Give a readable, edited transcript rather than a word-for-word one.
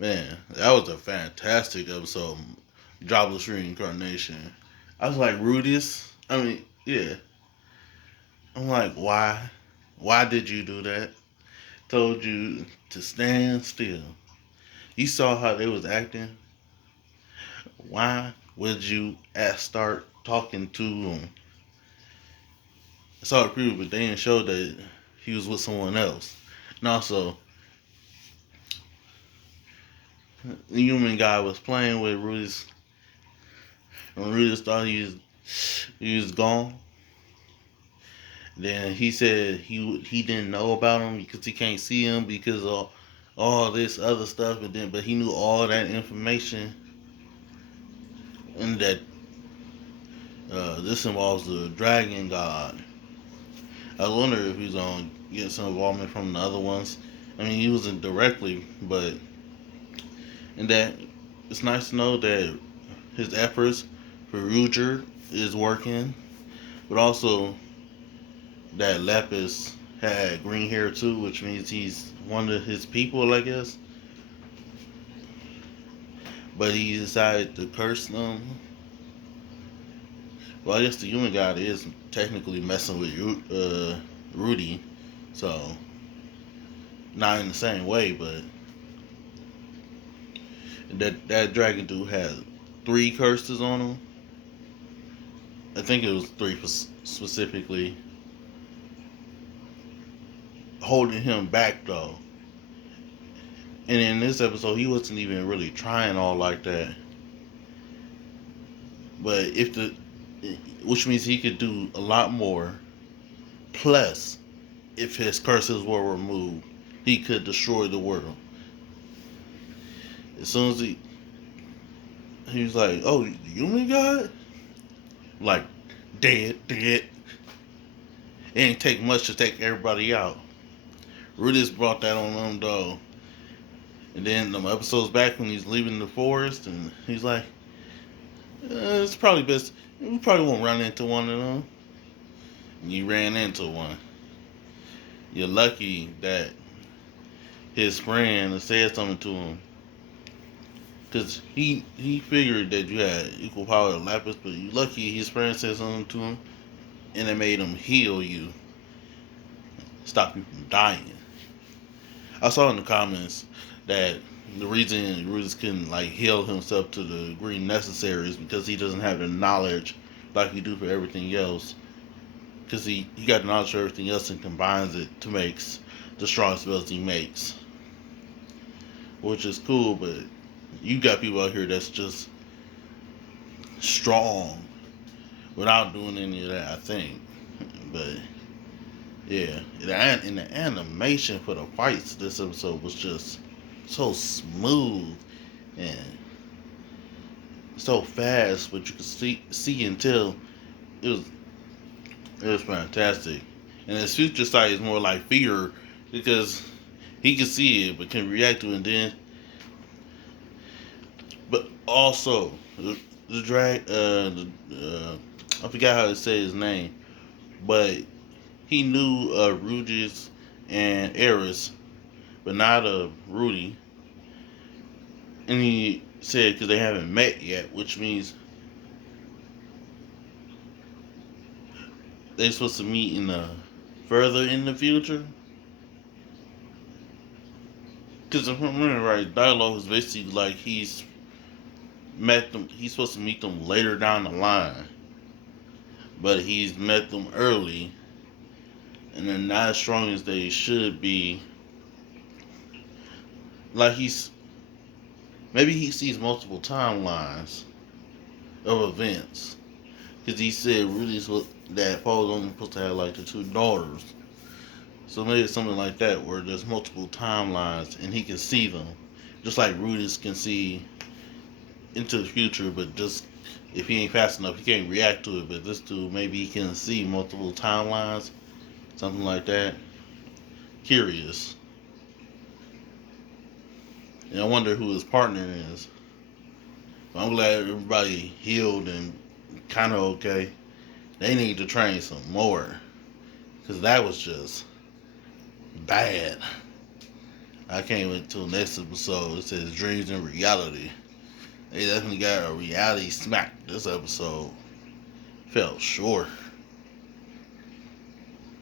Man, that was a fantastic episode. Jobless Reincarnation. I was like, Rudius? I mean, yeah. I'm like, why? Why did you do that? Told you to stand still. You saw how they was acting. Why would you start talking to him? I saw it preview, but they didn't show that he was with someone else. And also, the human guy was playing with Rudy's. When Rudy thought he was gone, then he said he didn't know about him because he can't see him because of all this other stuff. But he knew all that information, and that this involves the dragon god. I wonder if he's gonna get some involvement from the other ones. I mean, he wasn't directly, but and that it's nice to know that his efforts for Ruger is working, but also that Lapis had green hair too, which means he's one of his people, I guess. But he decided to curse them. Well, I guess the human god is technically messing with Rudy, so not in the same way, but that dragon dude had three curses on him. I think it was three specifically, holding him back though. And in this episode, he wasn't even really trying all like that. But which means he could do a lot more. Plus, if his curses were removed, he could destroy the world. As soon as he was like, "Oh, human god," like dead. It ain't take much to take everybody out. Rudius brought that on them though. And then the episodes back when he's leaving the forest, and he's like, "It's probably best. We probably won't run into one of them." And you ran into one. You're lucky that his friend said something to him, because he figured that you had equal power to Lapis, but you lucky his friend said something to him, and it made him heal you, stop you from dying. I saw in the comments that the reason Rufus couldn't like heal himself to the degree necessary is because he doesn't have the knowledge like he do for everything else. Because he got the knowledge for everything else and combines it to make the strong spells he makes, which is cool. But you got people out here that's just strong without doing any of that, I think. But yeah, and the animation for the fights this episode was just so smooth and so fast, but you could see and tell it was it was fantastic. And his future sight is more like fear because he can see it but can react to it. And then, but also the drag, I forgot how to say his name, but he knew Rudius and Eris, but not Rudy. And he said because they haven't met yet, which means they're supposed to meet in the further in the future. Because if I remember right, dialogue is basically like he's met them. He's supposed to meet them later down the line, but he's met them early, and they're not as strong as they should be. Like maybe he sees multiple timelines of events. Because he said Rudy's that Paul's only supposed to have like the two daughters. So maybe it's something like that where there's multiple timelines and he can see them. Just like Rudy's can see into the future, but just if he ain't fast enough, he can't react to it. But this dude, maybe he can see multiple timelines, something like that. Curious. And I wonder who his partner is. But I'm glad everybody healed and kind of okay. They need to train some more. Because that was just bad. I can't wait until next episode. It says dreams and reality. They definitely got a reality smack this episode. Felt short.